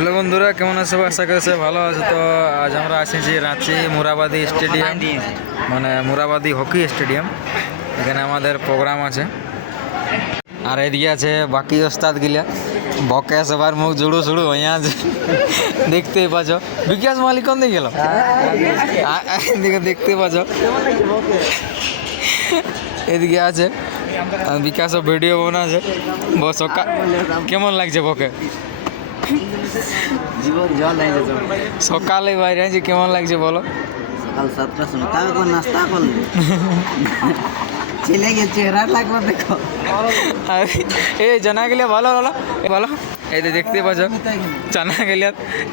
Hello বন্ধুরা, কেমন আছে? আশা করি সবাই ভালো আছে। তো আজ আমরা আসছি রাঁচি মুরাবাদি স্টেডিয়াম, মানে মুরাবাদি হকি স্টেডিয়াম। এখানে আমাদের প্রোগ্রাম আছে। আর এদিকে আছে বাকি ওস্তাদ গিলা, বকে সবার মুখ জুড়ু শুড়ু হয়ে আছে, দেখতেই পাচ্ছ। বিকাশ মালিক কোন দিকে গেল? এদিকে দেখতে পাচ্ছ, এদিকে আছে বিকাশ ভিডিও বানাচ্ছে। কেমন লাগছে বকে? জীবন জল হয়ে যেত। সকালে বাইরে আছি, কেমন লাগছে বলো? সকাল 7টার সময় তাও এখন নাস্তা করলে ছেলে গিয়ে চেহারা লাগবে দেখো। এই জানা গেলে ভালো ভালো ভালো। এই তো দেখতে পাচ্ছ জানা গেলে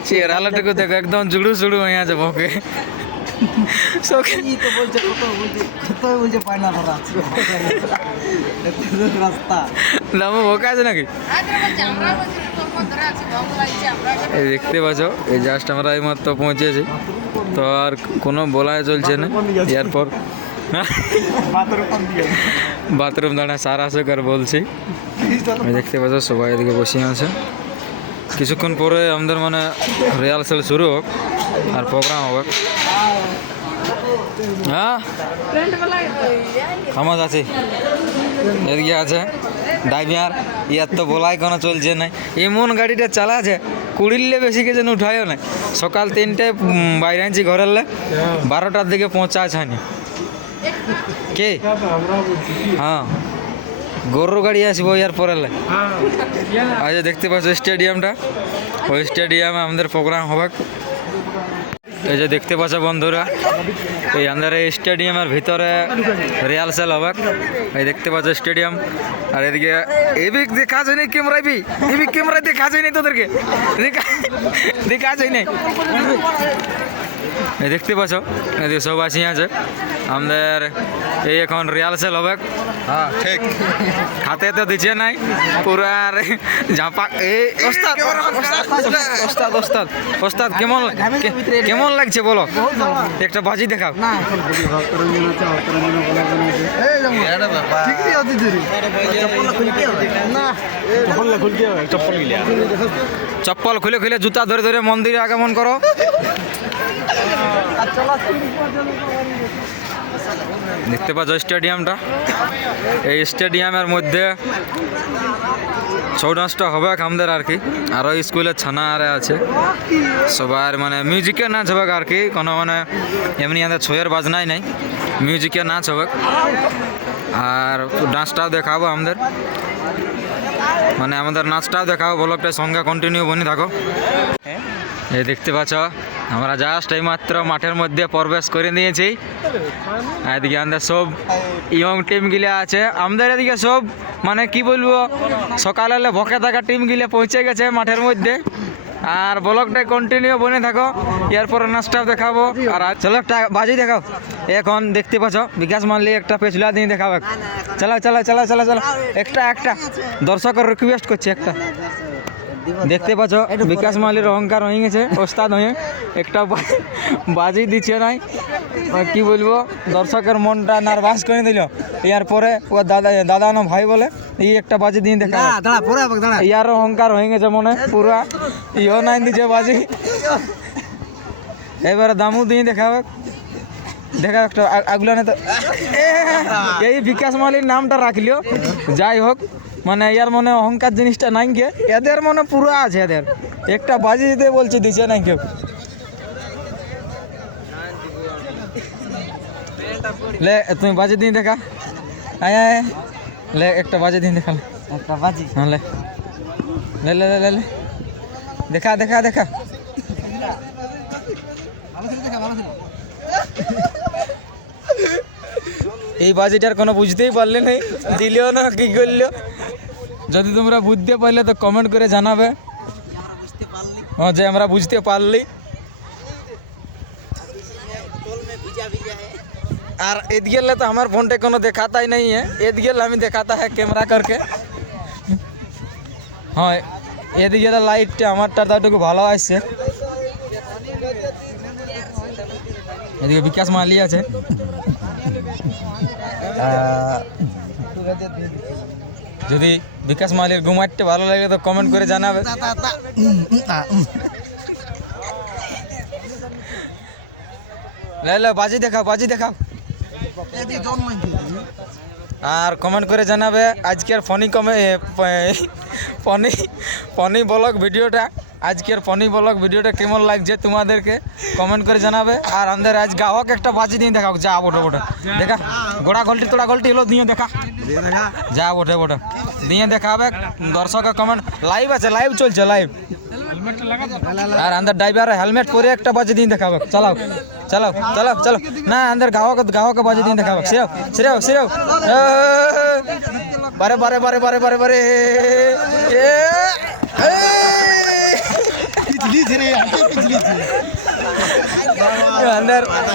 চেহারাটাকে দেখো, একদম জুড়ু জুড়ু হয়ে আছে বকে। রাস্তা দামও বকে আছে নাকি? এই দেখতে পাচ্ছ, এই জাস্ট আমরা এই মাত্র পৌঁছেছি। তো আর কোনো বলাই চলছে না। এরপর বাথরুম দাঁড়া সারা সুকার বলছি। দেখতে পাচ্ছ সবাই এদিকে বসে আছে। কিছুক্ষণ পরে আমাদের মানে রিহার্সাল শুরু হোক আর প্রোগ্রাম হবে। হ্যাঁ আমার আছে, এদিকে আছে ড্রাইভার। ইয়ার তো বলাই কোনো চলছে না। এমন গাড়িটা চালাছে, কুড়িলে বেশি কে যেন উঠায়ও না। সকাল 3টায় বাইরে আনছি ঘরের, 12টার দিকে পৌঁছাছ হয়নি। কে? হ্যাঁ, গরুর গাড়ি আসবো ইয়ার পরে। আজ দেখতে পাচ্ছ স্টেডিয়ামটা, ওই স্টেডিয়ামে আমাদের প্রোগ্রাম হবে। এই যে দেখতে পাচ্ছ বন্ধুরা, এই আমাদের এই স্টেডিয়ামের ভিতরে রিহার্সাল হবে। এই দেখতে পাচ্ছ স্টেডিয়াম। আর এদিকে এবিক দেখা যায়নি ক্যামেরা, এবিক ক্যামেরা দেখা যায়নি, তোদেরকে দেখা যায়নি। এই দেখতে পাচ্ছ এদিকে সব আসি আছে আমাদের। এই এখন রিহার্সাল হবে। হ্যাঁ ঠিক, হাতে তো দিচ্ছে নাই পুরা ঝাঁপা। এই ওস্তাদ ওস্তাদ ওস্তাদ ওস্তাদ কেমন কেমন লাগছে বলো? একটা বাজি দেখাও। চপ্পল খুলে খুলে জুতা ধরে ধরে মন্দিরে আগমন করো। দেখতে পাচ্ছ স্টেডিয়ামটা। এই স্টেডিয়ামের মধ্যে ছৌ ডান্সটা হবে আমাদের আর কি। আরও স্কুলের ছানা আরে আছে সবার, মানে মিউজিকের নাচ হবে আর কি। কোনো মানে এমনি আমাদের ছয়ের বাজনাই নাই, মিউজিকের নাচ হবে। আর ডান্সটাও দেখাবো আমাদের, মানে আমাদের নাচটাও দেখাবো। ব্লগটা সঙ্গে কন্টিনিউ বনি থাকো। এই দেখতে পাচ্ছ আমরা জাস্ট এই মাত্র মাঠের মধ্যে প্রবেশ করে নিয়েছি। এদিকে আমাদের সব ইয়ং টিমগুলো আছে আমাদের। এদিকে সব মানে কি বলবো, সকালে ভকে থাকা টিমগুলো পৌঁছে গেছে মাঠের মধ্যে। আর ব্লগটা কন্টিনিউ বনে থাকো, এরপরে নাচটাও দেখাবো। আর চলো একটা বাজি দেখাও। এখন দেখতে পাচ্ছ বিকাশ মাল্লি একটা পেছলা দিয়ে দেখাবে। চালাও চালাও চালাও চালাও চালাও, একটা একটা দর্শকের রিকোয়েস্ট করছে একটা। দেখতে পাচ্ছ বিকাশ মালির অহংকার হয়ে গেছে, ওস্তাদ হয়ে একটা বাজি দিচ্ছে নাই। কি বলবো, দর্শকের মনটা নার্ভাস করে দিল। এরপরে ও দাদা না ভাই বলে এই একটা বাজি দিয়ে দেখা। ইয়ার অহংকার হয়ে গেছে মনে পুরা, ইও নাই দিচ্ছে বাজি। এবারে দামু দিয়ে দেখাবে। দেখা একটা আগুলা না তো, এই বিকাশ মালির নামটা রাখলিও। যাই হোক, মানে ইয়ার মনে অহংকার জিনিসটা নাই গে, এদের মনে পুরো আছে। এদের একটা বাজি দিতে বলছে, দিছে নাই কেউ। লে তুমি বাজি দিন দেখা, আয় আয় লে একটা বাজি দিন দেখা, একটা বাজি। হ্যাঁ লে লে লে লে লে দেখা দেখা দেখা। এই বাজিটার কোনো বুঝতেই পারলে নেই, দিলেও না কি করলো। যদি তোমরা বুঝতে পারলে তো কমেন্ট করে জানাবে। হ্যাঁ যে আমরা বুঝতে পারলি। আর এদিকে তো আমার ফোনটা কোনো দেখাতাই নাই है, এদিকে আমি দেখাতা है कैमरा करके। হ্যাঁ এদিকে লাইটটা আমারটা একটু ভালো আসছে। এদিকে বিকাশ মালি আছে। যদি বিকাশ মালির ঘুমাইতে ভালো লাগলে তো কমেন্ট করে জানাবে। লে বাজি দেখাও, বাজি দেখাও, আর কমেন্ট করে জানাবে আজকের ফনি ব্লগ ভিডিওটা, আজকের ফনি ব্লগ ভিডিওটা কেমন লাগছে তোমাদেরকে কমেন্ট করে জানাবে। আর আমাদের আজ গাহক একটা বাজি দিয়ে দেখাও, যা বটে বটে দেখা, গোড়া গল্টি তোড়া গল্টি হলো দিয়ে দেখা, যা বটে বটে দিয়ে দেখাবে। দর্শকের কমেন্ট লাইভ আছে, লাইভ চলছে লাইভ। আর আমাদের ড্রাইভার হেলমেট পরে একটা বাজি দিয়ে দেখাবে। চালাও চালাও চালাও চালাও, না আমাদের গাহকে বাজি দিয়ে দেখাবে। সেরাও সেরাও সেরাও, বারে বারে বারে বারে বারে বারে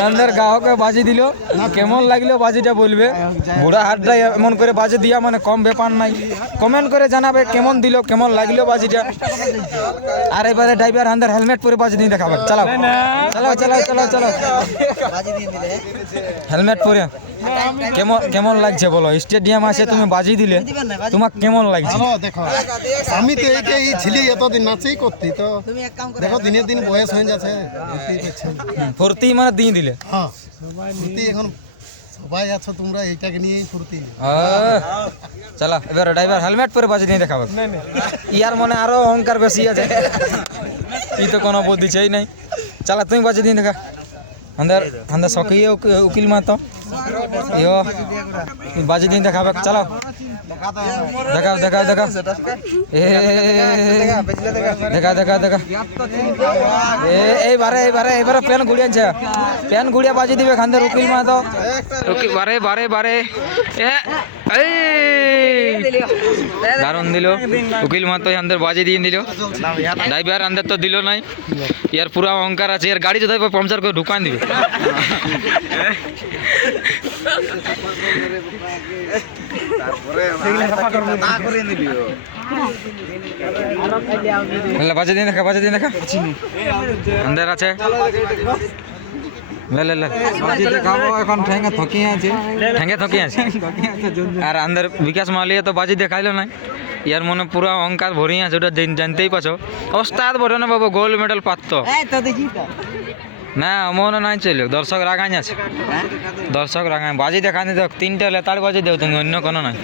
আন্দার গাহকে বাজি দিল, কেমন লাগলো বাজিটা বলবে। বুড়া হাটটা এমন করে বাজি দিয়া মানে কম ব্যাপার নাই, কমেন্ট করে জানাবে কেমন দিল, কেমন লাগলো বাজিটা। আর এবারে ড্রাইভার আন্দার হেলমেট পরে বাজি দিয়ে দেখাবে। চালাও চালাও চালাও চালাও চালাও, হেলমেট পরে কেমন কেমন লাগছে বলো। স্টেডিয়াম আছে, তুমি বাজি দিলে তোমার কেমন লাগছে? দেখো আমি তো এই ছিলি এতদিন নাচেই করতি, তো দেখো দিনের দিন বয়স হয়ে যাচ্ছে, ফুর্তি মানে দিয়ে দিলে। হ্যাঁ ফুর্তি এখন সবাই আছো তোমরা, এইটাকে নিয়েই ফুর্তি। চলো এবার ড্রাইভার হেলমেট পরে বাজি দিয়ে দেখাবে। ইয়ার মনে আরো অহংকার বেশি আছে, ই তো কোনো বুদ্ধি চাই নাই। চালা তুমি বাজি দিয়ে দেখা। अंदर अंदर सौखी उकिल मा तो यो बाजी दिन देखाब। चलो देखाओ देखाओ देखाओ देखा देखा देखा बारे बारे बारे पेन गुड़िया पेन गुड़िया बाजी दिवे अंदर उकिल मा तो बारे बारे बारे दारुण दिल उकिल मा तो अंदर बाजी दिए दिल ड्राइवर अंदर तो दिल ना यार पूरा अहंकार আছে यार गाड़ी जो पंचर করে ঢুকান দিবে তারপরে না করে নিলিও লে বাজে দিন দেখা अंदर আছে ले ले ले बाजी দেখাবো এখন ঠেঙ্গে থকি আছে আর अंदर विकास मालिया तो बाजी দেখাইলো না यार मन पूरा अहंकार भरी আছে ওটা জানতেই পাছো ওস্তাদ বড় না বাবা গোল্ড মেডেল পাতো তো দেখি তো না মনে নাই চলো দর্শক রাগাই আছে দর্শক রাগাই বাজি দেখানি তো তিনটা লেতাড় বাজি দেও তুমি অন্য কোনো নাই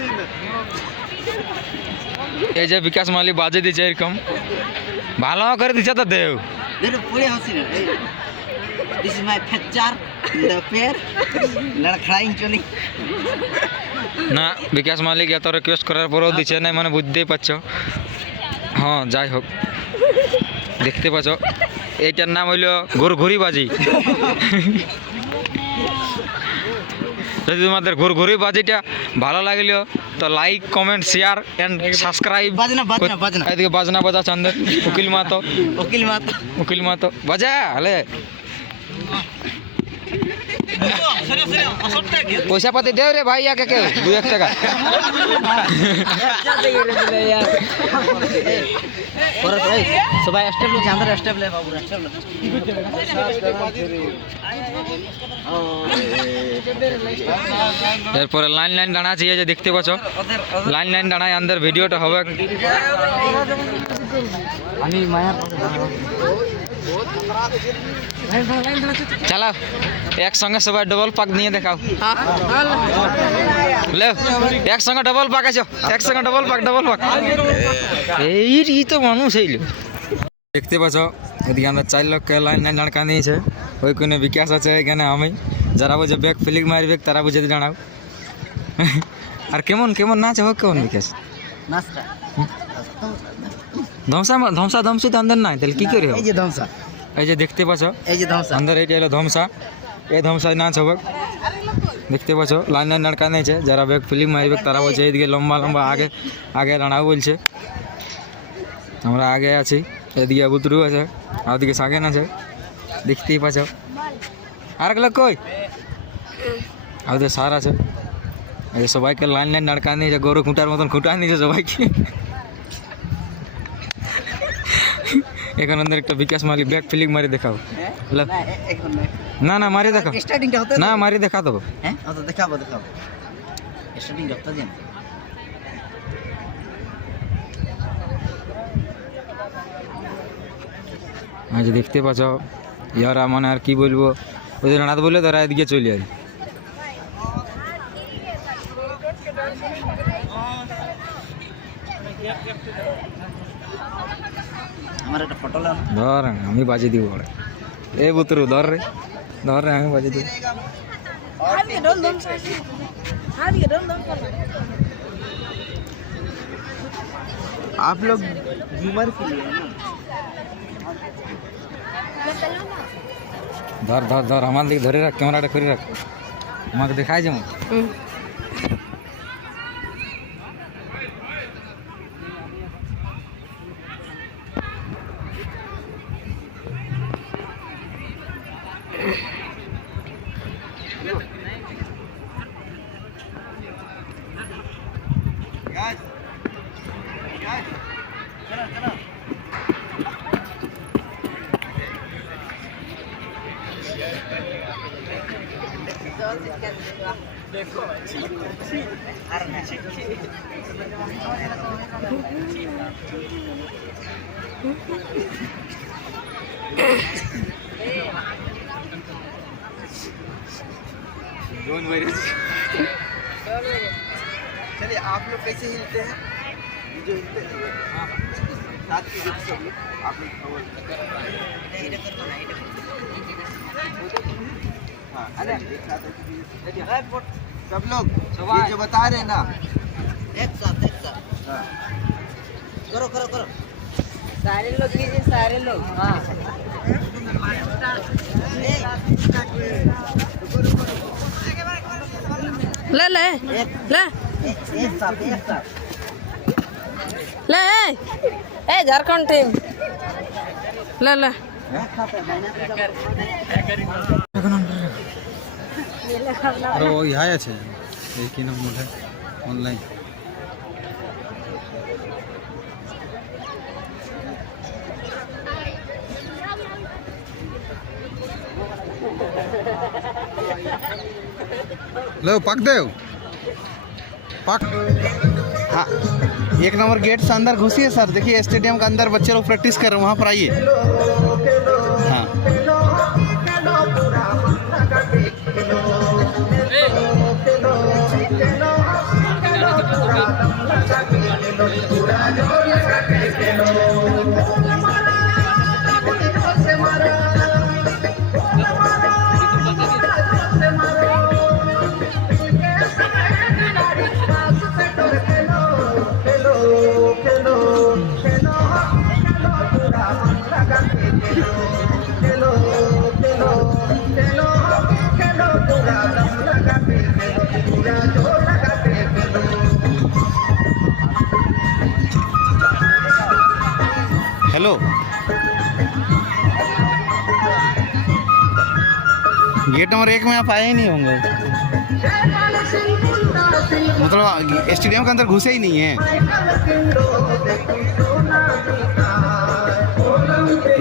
এই যে বিকাশ মালি বাজি দিছে এরকম ভালো করে দিছে তো দেও পুরে হাসি না দিস ইজ মাই ফ্যাকচার দ্য পেয়ার লড়খাইং চলি না বিকাশ মালিক এত রিকোয়েস্ট করার পরেও দিছে না মানে বুঝতেই পারছো হ্যাঁ যাই হোক দেখতে পাচ্ছ এইটার নাম হইল ঘুরঘুরি বাজি যদি তোমাদের ঘুরঘুরি বাজিটা ভালো লাগলো তো like comment share and subscribe এদিকে বাজনা বাজা চন্দ্র উকিল মাতো বাজা হলে পয়সা পাতি দেও রে ভাই আগে কেউ 2-1 টাকা সবাই স্টেবল চাঁদের স্টেবল বাবু স্টেবল এরপরে লাইন লাইন দাঁড়া আছে যে দেখতে পাচ্ছ লাইন লাইন দাঁড়ায় আন্দার ভিডিওটা হবে আমি মায়া চালাও একসঙ্গে সবাই ডবল পাক নিয়ে দেখাও লে একসঙ্গে ডবল পাক আছো একসঙ্গে ডবল পাক এই তো মানুষ হইল দেখতে পাচ্ছ এদিকে আমরা 4 লোককে লাইন লাইন দাঁড়কা নিয়েছে ওই কোনে বিকাশ আছে এখানে আমি যারা বুঝে ব্যাক ফিলিং মারবে তারা বুঝে দাঁড়াও আর কেমন কেমন নাচ হোক কেমন বিকাশ নাচটা ধ্বংসা ধ্বংসি তো আন্দার নাই তাহলে কি করে এই যে ধ্বংসা এই যে দেখতে পাচ্ছ এই যে ধ্বংসা আন্দার এইটা হলো ধ্বংসা এই ধ্বংসায় নাচ হবে দেখতে পাচ্ছ লাইন লাইন দাঁড়কা নিয়েছে যারা ব্যাক ফিলিং মারবে তারা বলছে এইদিকে লম্বা লম্বা আগে আগে দাঁড়াও বলছে আমরা আগে আছি এদিকে বুতরু আছে আর ওদিকে সাগেন আছে দেখতেই পাচ্ছ আর এক লোক কই আর ওদের সার আছে এই সবাইকে লাইন লাইন দাঁড়কা নিয়েছে গরু খুঁটার মতন খুঁটা নিয়েছে সবাইকে এখন আমাদের একটা বিকাশ মালিক ব্যাক ফিলিং মারি দেখাও না না মারি দেখাও স্টার্টিংটা হতে না মারি দেখা দেবো হ্যাঁ তো দেখাবো স্টার্টিংটা হতে দেন আজ দেখতে পাচ্ছ ইয়ারা মানে আর কি বলবো, ওই জন্য রাত বললে তারা এদিকে চলে যায়। আমার একটা ফটো লাও। ধর আমি বাজিয়ে দিব ওরে। এ বুতরু ধর রে, ধর রে, আমি বাজিয়ে দিব। आप लोग घूमर के लिए है ना? ধর ধর ধর আমার দিকে ধরে রাখ, ক্যামেরাটা করে রাখ, আমাকে দেখাই যেমন। चलिए आप लोग कैसे हिलते हैं? ये जो हिलते हैं साथ की जो सब लोग आप लोग हाँ अरे एक साथ सब लोग ये जो बता रहे हैं ना एक साथ हाँ करो करो करो सारे लोग कीजिए सारे लोग हाँ ले ले ले एक साथ ले ए झारखंड टीम ले ले আরে ওই হাই আছে, এই কি নাম বলে অনলাইন। लो पक दे पक। हाँ, 1 नंबर गेट से अंदर घुसिए सर, देखिए स्टेडियम के अंदर बच्चे लोग प्रैक्टिस कर रहे हैं, वहाँ पर आइए। हाँ हेलो, गेट नंबर 1 में आप आए ही नहीं होंगे, मतलब स्टेडियम के अंदर घुसे ही नहीं है।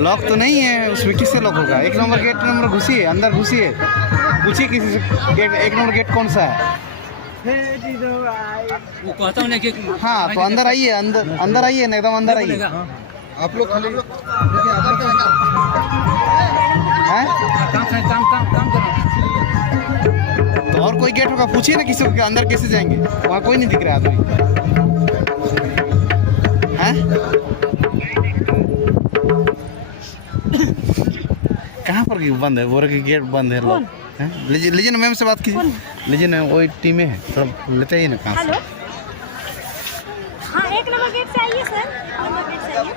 लॉक तो नहीं है उसमें, किससे लॉक होगा? 1 नंबर गेट नंबर घुसिए, अंदर घुसिए, पूछिए किसी से गेट 1 नंबर गेट कौन सा है। वो कहता हूँ ना कि हाँ तो अंदर आइए, अंदर आइए ना, एकदम अंदर आइए। आप लोग खाली हैं? काम करो। तो और कोई गेट होगा, पूछिए ना किसी को अंदर कैसे जाएंगे, वहाँ कोई नहीं दिख रहा आदमी हैं। कहाँ पर बंद है? बोरे की गेट बंद है लोग हैं? लीजिए ना, मैम से बात कीजिए। लीजिए ना, वही टीमें हैं, थोड़ा लेते ही ना कहाँ से। हाँ 1 नंबर गेट से आइए सर, 1 नंबर गेट से आइए।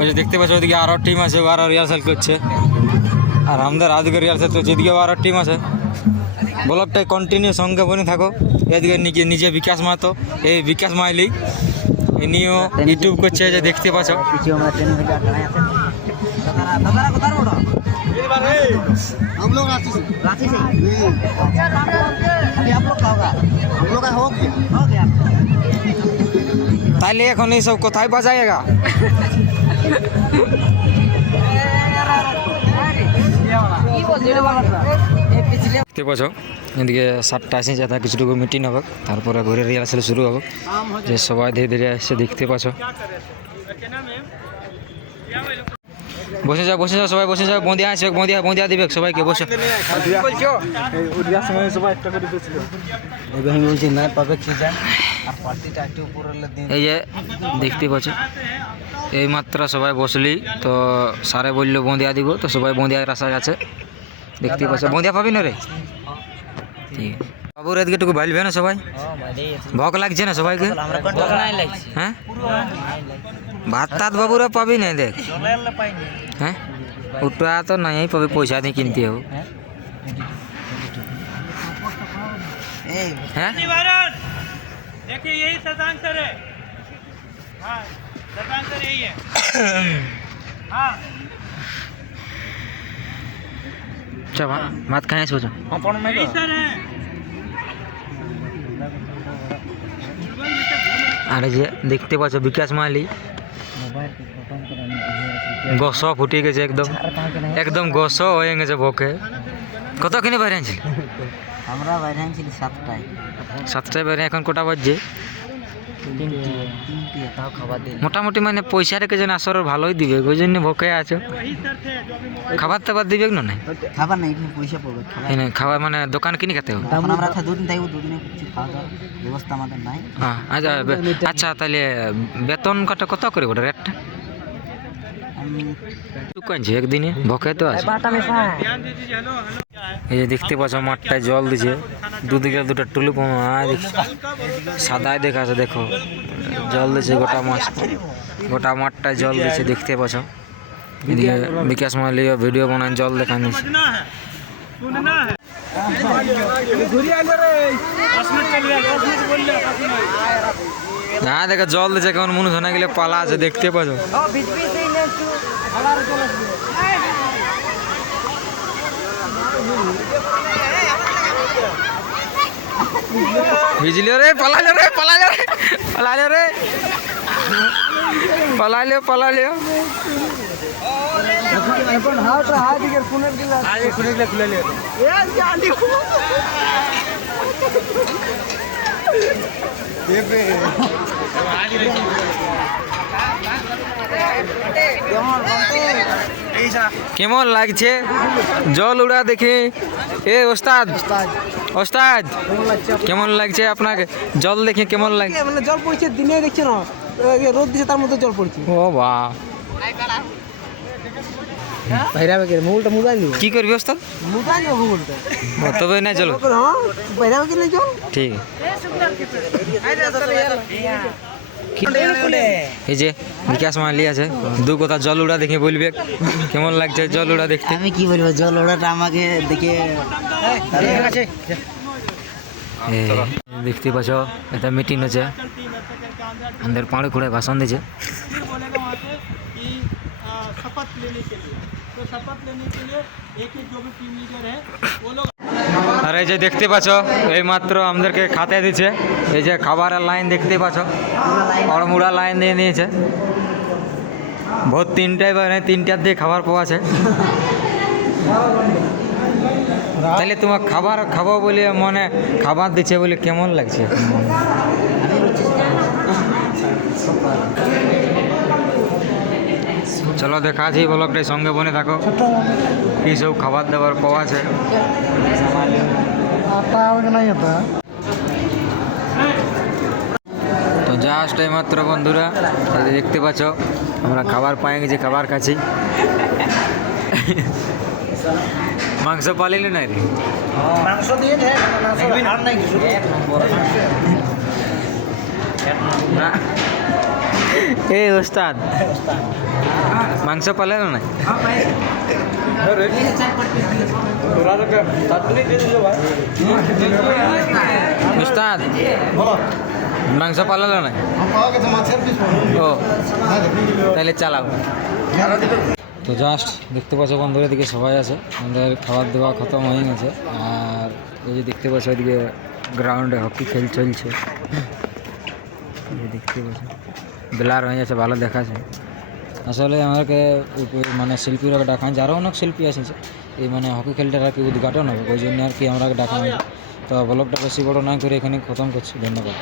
ওই যে দেখতে পাচ্ছ ওইদিকে আরও টিম আছে, আরও রিহার্সাল করছে, আর আমাদের আজকে রিহার্সাল তো যেদিকে আরও টিম আছে। ব্লগটাই কন্টিনিউ সঙ্গে বনে থাকো। এদিকে নিজে বিকাশ মাহাতো, এই বিকাশ মাইলি ইনিও ইউটিউব করছে, যে দেখতে পাচ্ছ। हम लोग रांची से। रांची से आपका होगा हम लोग का हो गया তাইলে এখন এইসব কোথায় বাজাইয়েগা? দেখতে পাচ্ছ এদিকে 7টা আসে যাতে কিছুটুকু মিটিং হবে, তারপরে ঘরে রিহার্সাল শুরু হবে। যে সবাই ধীরে ধীরে আসছে দেখতে পাচ্ছ। বসে যাও সবাই বসে যাও। বন্দিয়া আসবে, বন্দিয়া দিবে সবাইকে। বসে বলছি না পাবে কি যান আর পার্টিটা একটু উপরে দিন। এই যে দেখতে পাচ্ছ এই মাত্র সবাই বসলি তো স্যারে বললো বন্দিয়া দিব, তো সবাই বন্দিয়ার আশায় আছে। দেখতে পাচ্ছ বন্দিয়া পাবি না রে? ঠিক আছে বাবুর এদিকেটুকু ভাইলবে না সবাই? ভোগ লাগছে না সবাইকে? হ্যাঁ ভাত টাত বাবুরা পাবি না দেখ। হ্যাঁ ওটা তো নাই পাবি, পয়সা দিয়ে কিনতে হবে। হ্যাঁ देखिए यही शशांक सर है। हाँ शशांक सर यही है। हाँ চ ভাত খাই আসবো। यही सर है। আর এই যে দেখতে পাচ্ছ বিকাশ মালি গস ফুটে গেছে, একদম একদম গস হয়ে গেছে বকে। কত কিনে বাইরে আনছিল? আমরা বাইরে আনছি 7টায়। 7টায় বাইরে, এখন কটা বাজছে? 3টে তাও খাবার দিন মোটামুটি মানে পয়সা রেখে যেন আসর ভালোই দিবে, ওই জন্য ভোকে আছো। খাবার টাবার দিবে না? নাই খাবার নাই, এখানে পয়সা পড়বে খাবার। এনে খাবার মানে দোকান কিনে খেতে হবে। তখন আমরা দুদিন থাকবো, দুদিনে কিছু খাওয়া দাওয়ার ব্যবস্থা আমাদের নাই। হ্যাঁ আচ্ছা তাহলে বেতন কত কত করে ওটা রেটটা? কানছে একদিনে ভোকে তো আছে। এই যে দেখতে পাচ্ছ মাঠটায় জল দিছে, দুদিকে দুটো টুলু সাদায় দেখা আছে। দেখো জল দিছে গোটা মাঠটায় জল দিছে দেখতে পাচ্ছ। এদিকে বিকাশ মালিক ভিডিও বানায় জল দেখা নিচ্ছে। না দেখো জল দিছে কেমন মনে শোনা গেলে পালা আছে দেখতে পাচ্ছ। ভিজলিও রে, পালালিও রে, পালালিও রে, পালালিও রে, পালালিও পালালিও। কেমন লাগছে জল উড়া দেখে? এ ওস্তাদ ওস্তাদ কেমন লাগছে আপনাকে জল দেখে? কেমন লাগছে? মানে জল পড়ছে দিনে দেখছে না, রোদ দিছে তার মধ্যে জল পড়ছে। ও বাহ বাইরাবে কে মুলটা মুদাই নিও। কি করবি ওস্তাদ? মুদাই নিও মুলটা। তবে না চলো হ্যাঁ বাইরাবে কে নাই জল। ঠিক এই যে বিকাশ মালি আছে, দু কথা জল উড়া দেখে বলবে কেমন লাগছে জল উড়া দেখতে। আমি কি বলবো, জল ওড়াটা আমাকে দেখে দেখতে পাচ্ছ এটা মিটিং হচ্ছে, আমাদের পাড়ে খুঁড়ে ভাষণ দিচ্ছে। बोलेगा वहाँ से कि शपथ लेने के लिए, तो शपथ लेने के लिए एक एक जो भी टीम लीडर है वो लोग। আর এই যে দেখতে পাচ্ছ এই মাত্র আমাদেরকে খাতে দিচ্ছে। এই যে খাবারের লাইন দেখতে পাচ্ছ, অড়মুড়া লাইন দিয়ে নিয়েছে। ভোর 3টায় বা 3টার দিয়ে খাবার পাওয়া আছে। তাহলে তোমার খাবার খাবো বলে মনে খাবার দিচ্ছে বলে কেমন লাগছে? চলো দেখা আছে ব্লগটাই, সঙ্গে বনে থাকো কী সব খাবার দাবার পাওয়া আছে। তো জাস্ট এই মাত্র বন্ধুরা দেখতে পাচ্ছ আমরা খাবার পাই গেছি, খাবার খাচ্ছি। মাংস পালিলে না রে? মাংস দিয়ে দে, আর নাই কিছু। না এ ওস্তাদ মাংস পালে না? ওস্তাদ মাংস পালালো না? ও তাহলে চালাও। তো জাস্ট দেখতে পাচ্ছ বন্ধুরা দিকে সবাই আছে, আমাদের খাবার দাবার খতম হয়ে গেছে। আর এই যে দেখতে পাচ্ছ ওইদিকে গ্রাউন্ডে হকি খেল চলছে, এই দেখতে পাচ্ছি ব্লার হয়ে যাচ্ছে, ভালো দেখাচ্ছে। আসলে আমাকে মানে শিল্পীরা ডাকা হয়েছে, আরও অনেক শিল্পী এসেছে, এই মানে হকি খেলটার আর কি উদ্ঘাটন হবে, ওই জন্য আর কি আমরা ডাকা হয়েছে। তো ব্লগটা বেশি বড় না করে এখানে খতম করছি, ধন্যবাদ।